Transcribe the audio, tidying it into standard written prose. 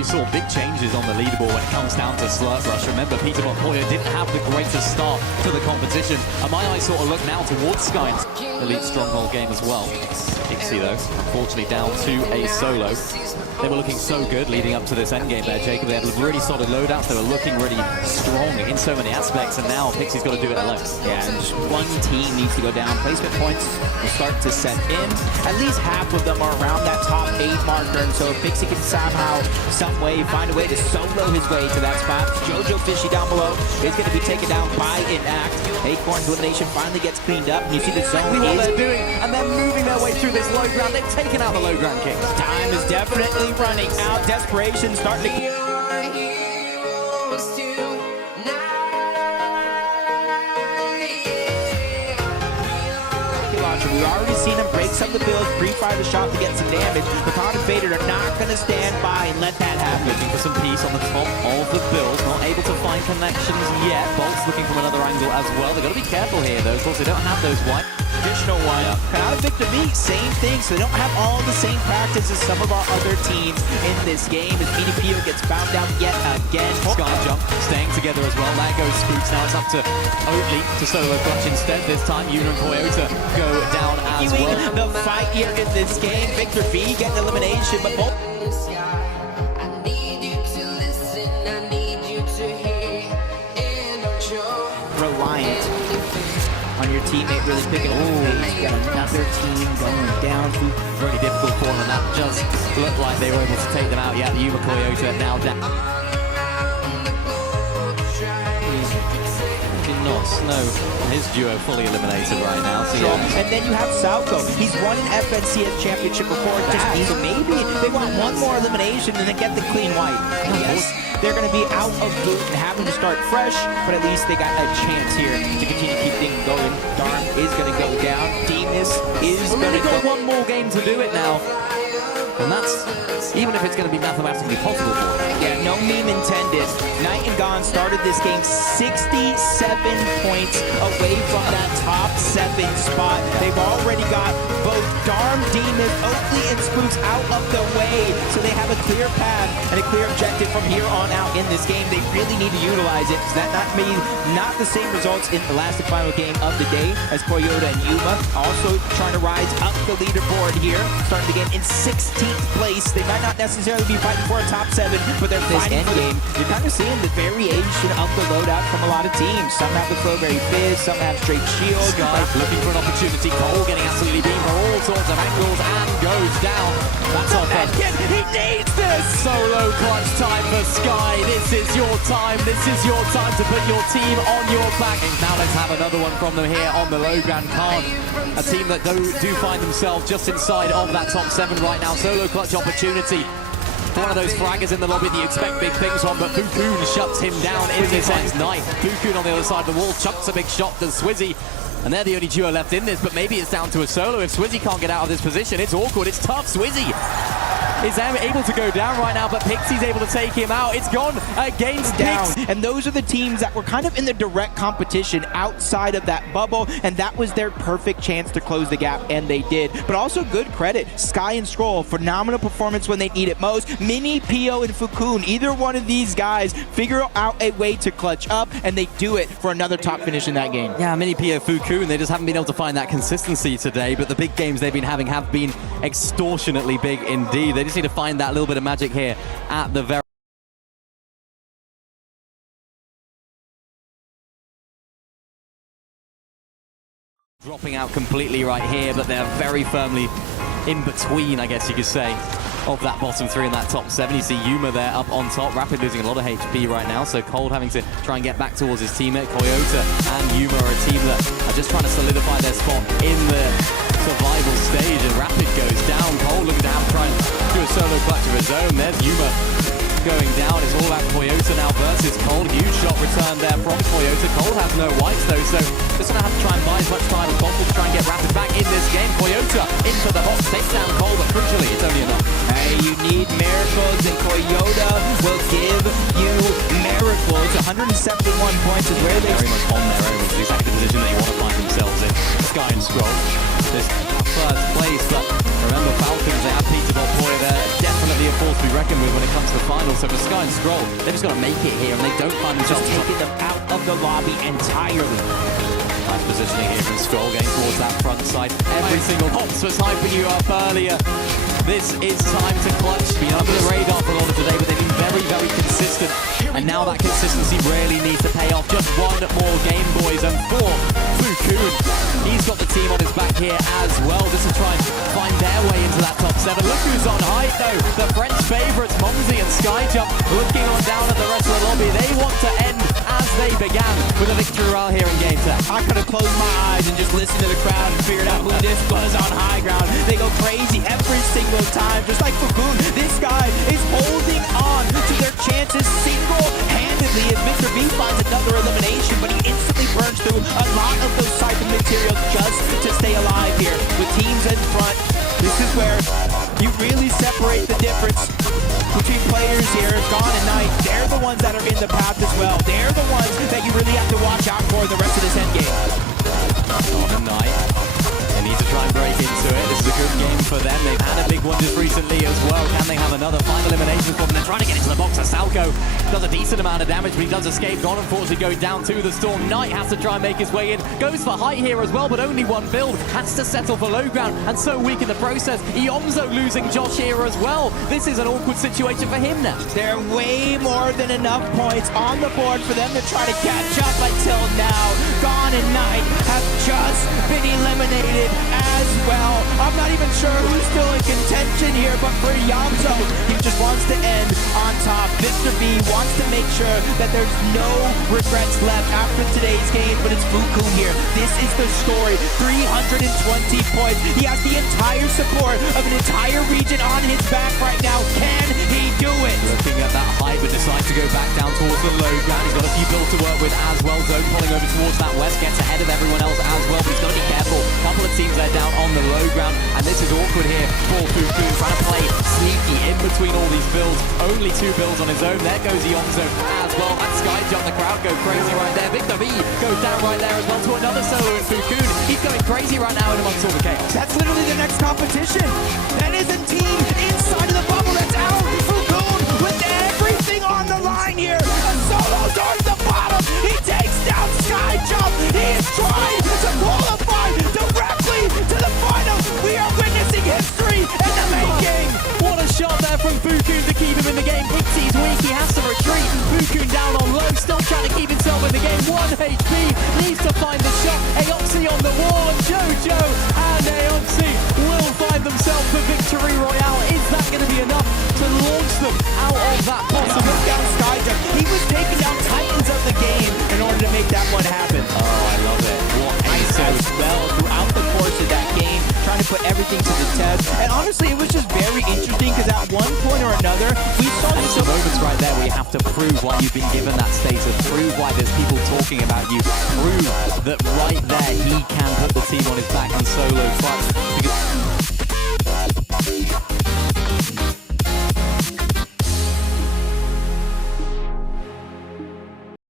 we saw big changes on the leaderboard when it comes down to Slurp Rush. Remember, Peter Montoya didn't have the greatest start to the competition, and my eyes sort of look now towards Sky's Elite Stronghold game as well. Ixie, though, unfortunately down to a solo. They were looking so good leading up to this endgame there, Jacob. They had really solid loadouts. They were looking really strong in so many aspects, and now Pixie's got to do it alone. Yeah, and just one team needs to go down. Placement points will start to set in. At least half of them are around that top 8 marker, and so if Pixie can somehow, some way, find a way to solo his way to that spot, Jojo Fishy down below is going to be taken down by Inact. Acorn's elimination finally gets cleaned up, and you see the zone what they're doing, and they're moving their way through this low ground. They've taken out the low ground kicks. Time is definitely running out. Desperation starting to... We've already seen him break some of the builds, pre-fire the shot to get some damage. The Con and Vader are not going to stand by and let that happen. Looking for some peace on the top of the build. Not able to find connections yet. Bolt's looking from another angle as well. They've got to be careful here, though. Of course, they don't have those white. Traditional one. Out of Victor V, same thing. So they don't have all the same practice as some of our other teams in this game. As BDPO gets bound out yet again. Sky jump, staying together as well. There goes Spooks. Now it's up to Oatly to solo clutch instead. This time, Yuna and Coyote go down as well. The fight here in this game. Victor V getting elimination, but both. Reliant on your teammate really picking up the pace. You got another team going down. Very difficult for them, and that just looked like they were able to take them out. Yeah, the Yuma Coyote now down. Not Snow, his duo fully eliminated right now. So yeah. And then you have Salco. He's won an FNCS championship before that. So maybe they want one more elimination and then get the clean wipe. Yes, they're going to be out of loot and having to start fresh, but at least they got a chance here to continue to keep things going. Darm is going to go down. Demus is going to go. One more game to do it now. And that's, even if it's going to be mathematically possible for them. Yeah, no meme intended. Night and Gone started this game 67 points away from that top 7 spot. They've already got both Darm, Demon, Oakley, and Spooks out of the way. So they have a clear path and a clear objective from here on out in this game. They really need to utilize it, because that not the same results in the last and final game of the day as Coyote and Yuma. Also trying to rise up the leaderboard here. Starting the game in 16th place. They might not necessarily be fighting for a top 7, but they're fighting for game. You're kind of seeing the variation of the loadout from a lot of teams. Some have the Flowberry Fizz, some have straight shield. Sky looking for an opportunity. Cole getting absolutely beamed from all sorts of angles and goes down. That's off. He needs this! Solo clutch time for Sky. This is your time. This is your time to put your team on your back. Now let's have another one from them here on the low ground card. A team that do find themselves just inside of that top 7 right now. Solo clutch opportunity. One of those fraggers in the lobby that you expect big things from, but Fukun shuts him down in this end night. Fukun on the other side of the wall chucks a big shot to Swizzy. And they're the only duo left in this, but maybe it's down to a solo. If Swizzy can't get out of this position, it's awkward, it's tough. Swizzy is able to go down right now, but Pixie's able to take him out. It's gone against down. Pix. And those are the teams that were kind of in the direct competition outside of that bubble, and that was their perfect chance to close the gap, and they did. But also good credit, Sky and Scroll, phenomenal performance when they need it most. Mini, Pio, and Fukun, either one of these guys figure out a way to clutch up, and they do it for another top finish in that game. Yeah, Mini, Pio, Fukun, they just haven't been able to find that consistency today, but the big games they've been having have been extortionately big indeed. They just need to find that little bit of magic here at the very dropping out completely right here, but they're very firmly in between, I guess you could say, of that bottom 3 and that top 7. You see Yuma there up on top. Rapid losing a lot of HP right now, so Cold having to try and get back towards his teammate. Coyote and Yuma are a team that are just trying to solidify their spot in the survival stage, and Rapid goes down. Cold looking to try and do a solo clutch of his own. There's Yuma going down. It's all about Coyote now versus Cold. Huge shot return there from Coyote. Cold has no whites though, so just gonna have to try and buy as much time as possible to try and get Rapid back in this game. Coyote into the box, takes down Cold, but crucially, it's only enough. Hey, you need miracles, and Coyote will give you miracles. 171 points is where they very much on their own, which is exactly the position that you want to find themselves in. Sky and Scroll, this first place, but remember Falcons, they have Peter Montoya there, definitely a force to be reckoned with when it comes to the finals. So for Sky and Scroll, they've just got to make it here, and they don't find themselves taking them out of the lobby entirely. Nice positioning here from Scroll, getting towards that front side. Every single Hops was hyping you up earlier. This is time to clutch. Been under the radar for a lot of today, but they've been very, very consistent. And now that consistency really needs to pay off. Just one more game, boys, and for Fukun. He's got the team on his back here as well, just to try and find their way into that top 7. Look who's on height, though. The French favourites, Monzi and Skyjump, looking on down at the rest of the lobby. They want to end as they began with a victory royale here in Game 10. I could have closed my eyes and just listened to the crowd and figured out who this was on high ground. They go crazy every single time, just like Fukun. This guy is holding on to their chances single-handedly as Mr. V finds another elimination, but he instantly burns through a lot of those type of materials just to stay alive here. With teams in front, this is where you really separate the difference between players here. Gone and Knight, they're the ones that are in the path as well. They're the ones that you really have to watch out for the rest of this endgame. On a Knight. They need to try and break into it. This is a good game for them. They've had a big one just recently as well. Can they have another final elimination for them? They're trying to get into the box. Salco does a decent amount of damage, but he does escape. Gone, unfortunately, going down to the storm. Knight has to try and make his way in. Goes for height here as well, but only one build. Has to settle for low ground, and so weak in the process. Iomzo losing Josh here as well. This is an awkward situation for him now. There are way more than enough points on the board for them to try to catch up until now. Gone and Knight have just been eliminated as well. I'm not even sure who's still in contention here, but for Iomzo, he just wants to end on top. Mr. B wants to make sure that there's no regrets left after today's game, but it's Fukun here. This is the story. 320 points. He has the entire support of an entire region on his back right now. Can he do it? Looking at that high, but decides to go back down towards the low ground. He's got a few builds to work with as well. Zone pulling over towards that west, gets ahead of everyone else as well, but he's got to be careful. A couple of teams there down on the low ground, and this is awkward here for Fukun, trying to play sneaky in between all these builds. Only 2 builds on his own. There goes Iomzo as well. And Skyjump, the crowd go crazy right there. Victor V goes down right there as well to another solo in Fukun. He's going crazy right now in amongst all the chaos. That's literally the next competition. That is a team inside of the bubble that's out. Fukun with everything on the line here. A solo towards the bottom. He takes down Skyjump. He is trying to qualify directly to the finals. We are witnessing history in the making. What a shot there from Fukun to keep him in the game. Ixie's weak, he has to retreat. Fukun down on low, still trying to keep himself in the game. 1 HP, needs to find the shot. Aoxy on the wall, and Jojo and Aoxy will find themselves the victory royale. Is that going to be enough to launch them out of that bottom? Look down Skyjump. He was taking down Titans of the game in order to make that one happen. Oh, I love it. What ISO as well throughout the course of that game, trying to put everything to the test. And honestly, it was just very interesting because at one point or another, we saw some moments right there where you have to prove why you've been given that status, prove why there's people talking about you, prove that right there he can put the team on his back and solo clutch. Because